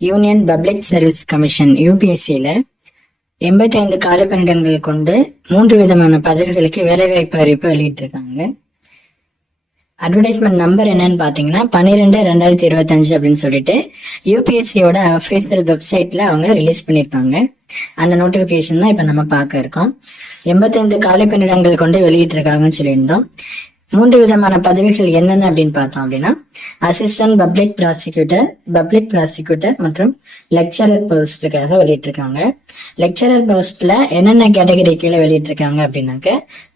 Union public service commission யூபிஎஸ்சியில 85 காலிப்பணியிடங்கள் கொண்டு 3 விதமான பதவிகளுக்கு வேலைவாய்ப்பு அறிவிப்பு வெளியிட்டிருக்காங்க. அட்வர்டைஸ்மெண்ட் நம்பர் என்னன்னு பாத்தீங்கன்னா 12/2025 அப்படின்னு சொல்லிட்டு யூபிஎஸ்சியோட அபிஷியல் வெப்சைட்ல அவங்க ரிலீஸ் பண்ணிருப்பாங்க. அந்த நோட்டிபிகேஷன் தான் இப்ப நம்ம பார்க்க இருக்கோம். 85 காலிப்பணியிடங்கள் கொண்டு வெளியிட்டு இருக்காங்கன்னு சொல்லியிருந்தோம். 3 விதமான பதவிகள் என்னென்ன அப்படின்னு பார்த்தோம் அப்படின்னா அசிஸ்டன்ட் பப்ளிக் ப்ராசிக்யூட்டர் மற்றும் லெக்சரர் போஸ்டுக்காக வெளியிட்டிருக்காங்க. லெக்சரர் போஸ்ட்ல என்னென்ன கேட்டகரி கீழே வெளியிட்டிருக்காங்க அப்படின்னாக்க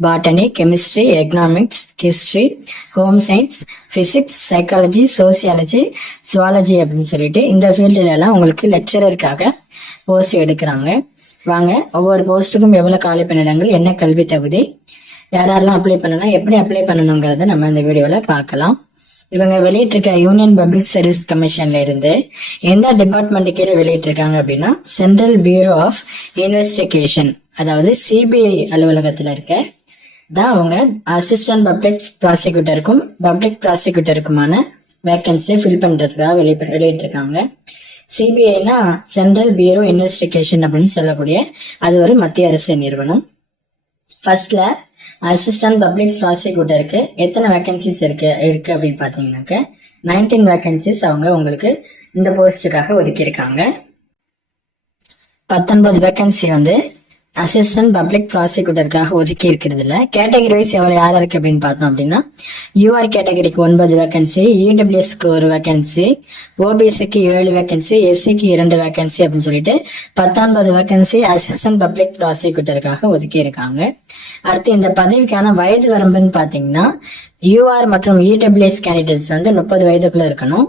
botany, chemistry, economics, history, home science, physics, psychology, sociology, zoology அப்படின்னு சொல்லிட்டு இந்த ஃபீல்டுல எல்லாம் உங்களுக்கு லெக்சரருக்காக போஸ்ட் எடுக்கிறாங்க. வாங்க ஒவ்வொரு போஸ்ட்டுக்கும் எவ்வளவு காலி பணியிடங்கள், என்ன கல்வி தகுதி, யாரெல்லாம் அப்ளை பண்ணணும், எப்படி அப்ளை பண்ணணுங்கிறத நம்ம இந்த வீடியோல பார்க்கலாம். இவங்க வெளியிட்டிருக்க யூனியன் பப்ளிக் சர்வீஸ் கமிஷன்ல இருந்து எந்த டிபார்ட்மெண்ட் கீழே வெளியிட்டிருக்காங்க அப்படின்னா சென்ட்ரல் பியூரோ ஆஃப் இன்வெஸ்டிகேஷன், அதாவது சிபிஐ அலுவலகத்துல இருக்க தான் அவங்க அசிஸ்டன்ட் பப்ளிக் ப்ராசிக்யூட்டருக்குமான வேகன்சி ஃபில் பண்றதுக்காக வெளியிட்டிருக்காங்க. சிபிஐனா சென்ட்ரல் பியூரோ இன்வெஸ்டிகேஷன் அப்படின்னு சொல்லக்கூடிய அது ஒரு மத்திய அரசு நிறுவனம். ஃபர்ஸ்ட்ல அசிஸ்டன்ட் பப்ளிக் ப்ராசிக்யூட்டருக்கு எத்தனை வேகன்சிஸ் இருக்கு அப்படின்னு பாத்தீங்கன்னாக்க 19 வேகன்சிஸ் அவங்க உங்களுக்கு இந்த போஸ்டுக்காக ஒதுக்கியிருக்காங்க. 19 வேகன்சி வந்து அசிஸ்டன்ட் பப்ளிக் ப்ராசிக்யூட்டருக்காக ஒதுக்கி இருக்கிறதுல கேட்டகரி வைஸ் எவ்வளவு யாரா இருக்கு அப்படின்னு பார்த்தோம் அப்படின்னா யூஆர் கேட்டகரிக்கு 9 வேகன்சி, இடபிள்யூஎஸ்க்கு 1 வேகன்சி, ஓபிசிக்கு 7 வேகன்சி, எஸ்சிக்கு 2 வேகன்சி அப்படின்னு சொல்லிட்டு 19 வேகன்சி அசிஸ்டன்ட் பப்ளிக் ப்ராசிக்யூட்டருக்காக ஒதுக்கி இருக்காங்க. அடுத்து இந்த பதவிக்கான வயது வரம்புன்னு பாத்தீங்கன்னா யூஆர் மற்றும் இடபிள்யூஎஸ் கேண்டிடேட்ஸ் வந்து 30 வயதுக்குள்ள இருக்கணும்.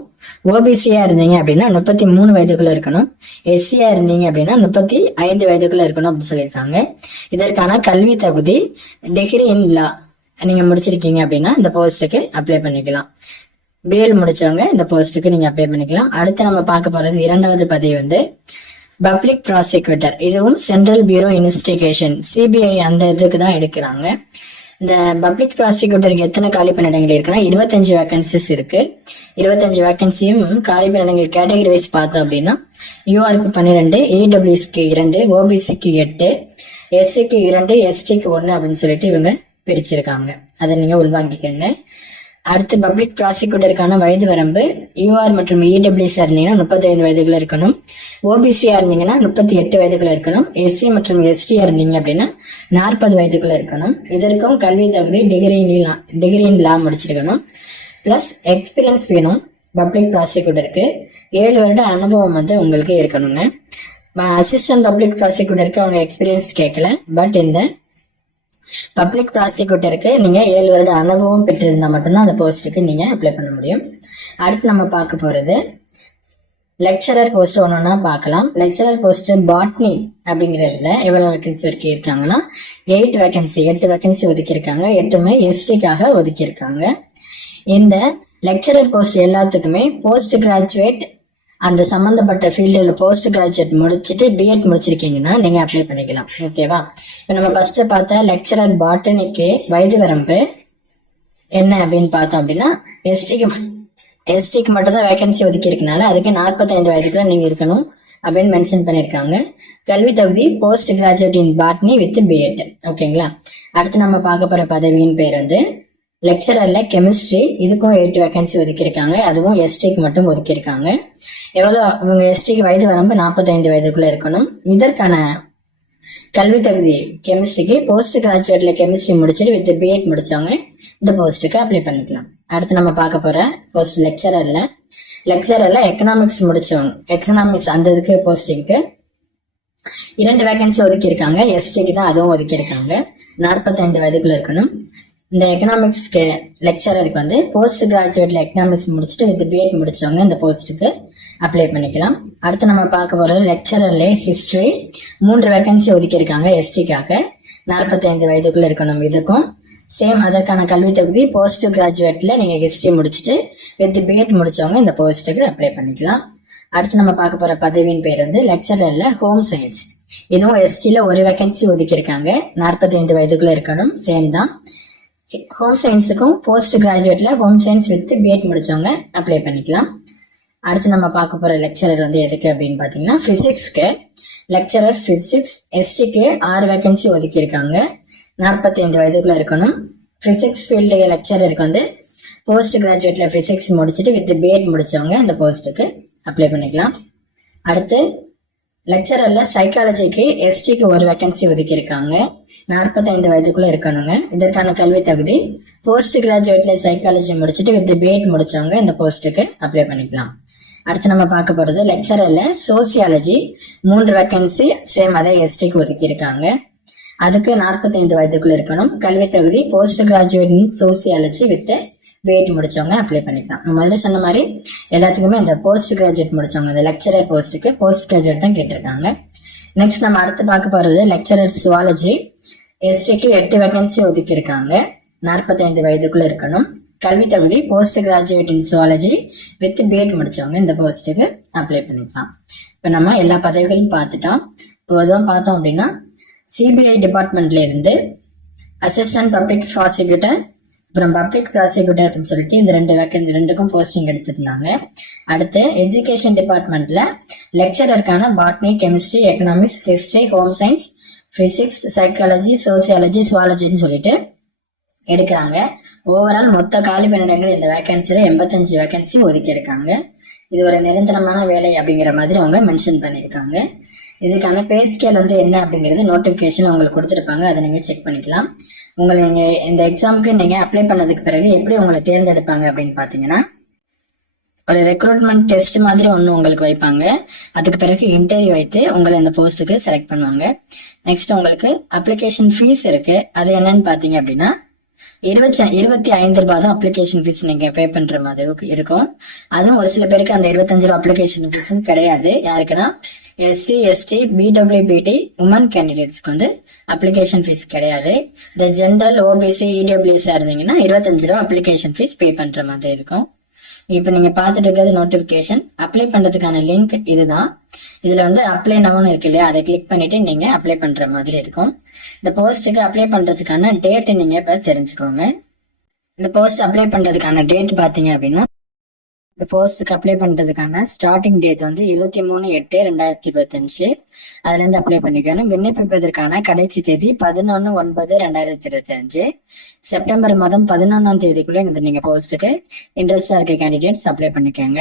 ஓபிசியா இருந்தீங்க அப்படின்னா 33 வயதுக்குள்ள இருக்கணும். எஸ்சியா இருந்தீங்க அப்படின்னா 35 வயதுக்குள்ள இருக்கணும் அப்படின்னு சொல்லியிருக்காங்க. இதற்கான கல்வி தகுதி டிகிரி இன் லா நீங்க முடிச்சிருக்கீங்க அப்படின்னா இந்த போஸ்டுக்கு அப்ளை பண்ணிக்கலாம். பிஎல் முடிச்சவங்க இந்த போஸ்டுக்கு நீங்க அப்ளை பண்ணிக்கலாம். அடுத்து நம்ம பார்க்க போறது இரண்டாவது பதவி வந்து பப்ளிக் ப்ராசிக்யூட்டர். இதுவும் சென்ட்ரல் பியூரோ இன்வெஸ்டிகேஷன் சிபிஐ அந்த இதுக்கு தான் எடுக்கிறாங்க. இந்த பப்ளிக் ப்ராசிக்யூட்டருக்கு எத்தனை காலி பணியிடங்கள் இருக்குன்னா 25 வேகன்சிஸ் இருக்கு. 25 வேகன்சியும் காலி பணியிடங்கள் கேட்டகரி வைஸ் பார்த்தோம் அப்படின்னா யூஆருக்கு 12, இடபிள்யூஎஸ்க்கு 2, ஓபிசிக்கு 8, எஸ்சிக்கு 2, எஸ்டிக்கு 1 அப்படின்னு சொல்லிட்டு இவங்க பிரிச்சிருக்காங்க. அதை நீங்க உள்வாங்கிக்கோங்க. அடுத்து பப்ளிக் ப்ராசிக்யூட்டருக்கான வயது வரம்பு யூஆர் மற்றும் இடபிள்யூஎஸ் இருந்தீங்கன்னா 35 வயதுக்குள்ள இருக்கணும். ஓபிசியா இருந்தீங்கன்னா 38 வயதுக்குள்ள இருக்கணும். எஸ்சி மற்றும் எஸ்டியா இருந்தீங்க அப்படின்னா 40 வயதுக்குள்ள இருக்கணும். இதற்கும் கல்வி தகுதி டிகிரி இன் லா முடிச்சிருக்கணும். பிளஸ் எக்ஸ்பீரியன்ஸ் வேணும். பப்ளிக் ப்ராசிக்யூட்டருக்கு 7 வருட அனுபவம் வந்து உங்களுக்கு இருக்கணுங்க. அசிஸ்டன்ட் பப்ளிக் ப்ராசிக்யூட்டருக்கு அவங்க எக்ஸ்பீரியன்ஸ் கேட்கல. பட் இந்த பப்ளிக் ப்ராசிக்யூட்டருக்கு நீங்க 7 வருட அனுபவம் பெற்றிருந்தா மட்டும்தான் அந்த போஸ்டுக்கு நீங்க அப்ளை பண்ண முடியும். அடுத்து நம்ம பார்க்க போறது லெக்சரர் போஸ்ட் ஒன்னொன்னா பார்க்கலாம். லெக்சரர் போஸ்ட் பாட்னி அப்படிங்கறதுல எவ்வளவு வேகன்சி இருக்காங்கன்னா 8 வேகன்சி ஒதுக்கியிருக்காங்க. 8மே எஸ்டிக்காக ஒதுக்கியிருக்காங்க. இந்த லெக்சரர் போஸ்ட் எல்லாத்துக்குமே போஸ்ட் கிராஜுவேட் அந்த சம்பந்தப்பட்ட ஃபீல்டில் போஸ்ட் கிராஜுவேட் முடிச்சுட்டு பிஎட் முடிச்சிருக்கீங்கன்னா நீங்க அப்ளை பண்ணிக்கலாம். ஓகேவா? இப்ப நம்ம ஃபர்ஸ்ட் பார்த்த லெக்சரர் பாட்டனிக்கு வயது வரம்பு என்ன அப்படின்னு பார்த்தோம் அப்படின்னா எஸ்டிக்கு மட்டும் தான் வேகன்சி ஒதுக்கி இருக்கனால அதுக்கு 45 வயதுக்குள்ள நீங்க இருக்கணும் அப்படின்னு மென்ஷன் பண்ணிருக்காங்க. கல்வி தகுதி post graduate in botany with BEd. ஓகேங்களா? அடுத்து நம்ம பார்க்க போற பதவியின் பேர் வந்து லெக்சரர்ல கெமிஸ்ட்ரி. இதுக்கும் 8 வேகன்சி ஒதுக்கியிருக்காங்க. அதுவும் எஸ்டிக்கு மட்டும் ஒதுக்கியிருக்காங்க. எவ்வளவு இவங்க எஸ்டிக்கு வயது வரம்பு 45 வயதுக்குள்ள இருக்கணும். இதற்கான கல்வி தகுதி கெமிஸ்ட்ரிக்கு போஸ்ட் கிராஜுவேட்ல கெமிஸ்ட்ரி முடிச்சுட்டு வித் பிஎட் முடிச்சவங்க இந்த போஸ்டுக்கு அப்ளை பண்ணிக்கலாம். அடுத்து நம்ம பார்க்க போற போஸ்ட் லெக்சரர்ல எக்கனாமிக்ஸ் முடிச்சவங்க, எக்கனாமிக்ஸ் அந்த இதுக்கு போஸ்டிங்க்கு 2 வேகன்சி ஒதுக்கி இருக்காங்க. எஸ்டிக்கு தான் அதுவும் ஒதுக்கி இருக்காங்க. 45 வயதுக்குள்ள இருக்கணும். இந்த எக்கனாமிக்ஸ் லெக்சரருக்கு வந்து போஸ்ட் கிராஜுவேட்ல எக்கனாமிக்ஸ் முடிச்சுட்டு வித் பிஎட் முடிச்சவங்க இந்த போஸ்டுக்கு அப்ளை பண்ணிக்கலாம். அடுத்து நம்ம பார்க்க போறது லெக்சரர்ல ஹிஸ்டரி 3 வேகன்சி ஒதுக்கி இருக்காங்க. எஸ்டிக்காக 45 வயதுக்குள்ள இருக்கணும். இதுக்கும் சேம் அதற்கான கல்வி தகுதி போஸ்ட் கிராஜுவேட்ல நீங்க ஹிஸ்டரி முடிச்சுட்டு வித் பிஎட் முடிச்சவங்க இந்த போஸ்டுக்கு அப்ளை பண்ணிக்கலாம். அடுத்து நம்ம பார்க்க போற பதவியின் பேர் வந்து லெக்சரர்ல ஹோம் சயின்ஸ். இதுவும் எஸ்டில 1 வேகன்சி ஒதுக்கி இருக்காங்க. 45 வயதுக்குள்ள இருக்கணும். சேம் தான். ஹோம் சயின்ஸுக்கும் போஸ்ட் கிராஜுவேட்ல ஹோம் சயின்ஸ் வித் பிஎட் முடிச்சவங்க அப்ளை பண்ணிக்கலாம். அடுத்து நம்ம பார்க்க போற லெக்சரர் வந்து எதுக்கு அப்படின்னு பாத்தீங்கன்னா பிசிக்ஸ்க்கு லெக்சரர் பிசிக்ஸ் எஸ்டிக்கு 6 வேகன்சி ஒதுக்கி இருக்காங்க. 45 வயதுக்குள்ள இருக்கணும். பிசிக்ஸ் ஃபீல்டு லெக்சரருக்கு வந்து போஸ்ட் கிராஜுவேட்ல பிசிக்ஸ் முடிச்சுட்டு வித் பிஎட் முடிச்சவங்க இந்த போஸ்ட்டுக்கு அப்ளை பண்ணிக்கலாம். அடுத்து லெக்சரர்ல சைக்காலஜிக்கு எஸ்டிக்கு 1 வேகன்சி ஒதுக்கி இருக்காங்க. 45 வயதுக்குள்ள இருக்கணுங்க. இதற்கான கல்வி தகுதி போஸ்ட் கிராஜுவேட்ல சைக்காலஜி முடிச்சுட்டு வித் பிஎட் முடிச்சவங்க இந்த போஸ்ட்டுக்கு அப்ளை பண்ணிக்கலாம். அடுத்து நம்ம பார்க்க போறது லெக்சரர்ல சோசியாலஜி 3 வேகன்சி சேம் அதே எஸ்டிக்கு ஒதுக்கி இருக்காங்க. அதுக்கு 45 வயதுக்குள்ள இருக்கணும். கல்வி தகுதி post graduate sociology with BEd முடிச்சவங்க அப்ளை பண்ணிக்கலாம். முதல்ல சொன்ன மாதிரி எல்லாத்துக்குமே இந்த போஸ்ட் கிராஜுவேட் முடிச்சவங்க இந்த லெக்சரர் போஸ்ட்டுக்கு போஸ்ட் கிராஜுவேட் தான் கேட்டிருக்காங்க. நெக்ஸ்ட் நம்ம அடுத்து பார்க்க போறது லெக்சரர் சுவாலஜி எஸ்டிக்கு 8 வேகன்சி ஒதுக்கி இருக்காங்க. 45 வயதுக்குள்ள இருக்கணும். கல்வி தகுதி post graduate in zoology with BEd முடிச்சவங்க இந்த போஸ்ட்டுக்கு அப்ளை பண்ணிக்கலாம். இப்ப நம்ம எல்லா பதவிகளும் பார்த்துட்டோம். பொதுவாக பார்த்தோம் அப்படின்னா சிபிஐ டிபார்ட்மெண்ட்ல இருந்து அசிஸ்டன்ட் பப்ளிக் ப்ராசிக்யூட்டர் அப்புறம் பப்ளிக் ப்ராசிக்யூட்டர் அப்படின்னு சொல்லிட்டு இந்த 2 வேகன்சி 2க்கும் போஸ்டிங் எடுத்திருந்தாங்க. அடுத்து எஜுகேஷன் டிபார்ட்மெண்ட்ல லெக்சரருக்கான botany, chemistry, economics, history, home science, physics, psychology, sociology, சுவாலஜின்னு சொல்லிட்டு எடுக்கிறாங்க. ஓவரால் மொத்த காலி பணியிடங்கள் இந்த வேகன்சில 85 வேகன்சி ஒதுக்கி இருக்காங்க. இது ஒரு நிரந்தரமான வேலை அப்படிங்கிற மாதிரி அவங்க மென்ஷன் பண்ணியிருக்காங்க. இதுக்கான பே ஸ்கேல் வந்து என்ன அப்படிங்கிறது நோட்டிபிகேஷன் உங்களுக்கு கொடுத்துருப்பாங்க. அதை நீங்க செக் பண்ணிக்கலாம். உங்களை நீங்க இந்த எக்ஸாமுக்கு நீங்க அப்ளை பண்ணதுக்கு பிறகு எப்படி உங்களை தேர்ந்தெடுப்பாங்க அப்படின்னு பாத்தீங்கன்னா ஒரு ரெக்ரூட்மெண்ட் டெஸ்ட் மாதிரி ஒன்று உங்களுக்கு வைப்பாங்க. அதுக்கு பிறகு இன்டர்வியூ வைத்து உங்களை இந்த போஸ்ட்டுக்கு செலக்ட் பண்ணுவாங்க. நெக்ஸ்ட் உங்களுக்கு அப்ளிகேஷன் ஃபீஸ் இருக்கு. அது என்னன்னு பாத்தீங்க அப்படின்னா 25 ரூபாய் தான் அப்ளிகேஷன் ஃபீஸ் நீங்க பே பண்ற மாதிரி இருக்கும். அதுவும் ஒரு சில பேருக்கு அந்த 25 ரூபாய் அப்ளிகேஷன் ஃபீஸும் கிடையாது. யாருக்குன்னா எஸ்சி, எஸ்டி, பிடபிள்யூபிடி உமன் கேண்டிடேட்ஸ்க்கு வந்து அப்ளிகேஷன் ஃபீஸ் கிடையாது. இந்த ஜென்ரல், ஓபிசி, இடபிள்யூஎஸ் இருந்தீங்கன்னா 25 ரூபாய் அப்ளிகேஷன் ஃபீஸ் பே பண்ற மாதிரி இருக்கும். இப்ப நீங்க பாத்துட்டு இருக்கிறது நோட்டிபிகேஷன். அப்ளை பண்றதுக்கான லிங்க் இதுதான். இதுல வந்து அப்ளை நவுன்னு இருக்கு இல்லையா, அதை கிளிக் பண்ணிட்டு நீங்க அப்ளை பண்ற மாதிரி இருக்கும். இந்த போஸ்ட்டுக்கு அப்ளை பண்றதுக்கான டேட் நீங்க இப்ப தெரிஞ்சுக்கோங்க. இந்த போஸ்ட் அப்ளை பண்றதுக்கான டேட் பாத்தீங்க அப்படின்னா இந்த போஸ்ட்டுக்கு அப்ளை பண்றதுக்கான ஸ்டார்டிங் டேட் வந்து 23/8/2025. அதுல இருந்து அப்ளை பண்ணிக்கணும். விண்ணப்பிப்பதற்கான கடைசி தேதி 11/9/2025. செப்டம்பர் மாதம் 11ஆம் தேதிக்குள்ள நீங்க போஸ்ட்டுக்கு இன்ட்ரெஸ்டா இருக்க கேண்டிடேட்ஸ் அப்ளை பண்ணிக்கோங்க.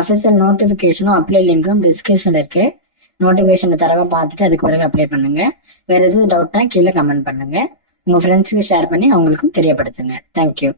அபிஷியல் நோட்டிபிகேஷனும் அப்ளை லிங்கும் டிஸ்கிரிப்ஷன்ல இருக்கு. நோட்டிபிகேஷனை தரவா பார்த்துட்டு அதுக்கு பிறகு அப்ளை பண்ணுங்க. வேற எதுவும் டவுட்னா கீழே கமெண்ட் பண்ணுங்க. உங்க ஃப்ரெண்ட்ஸுக்கு ஷேர் பண்ணி அவங்களுக்கும் தெரியப்படுத்துங்க. தேங்க்யூ.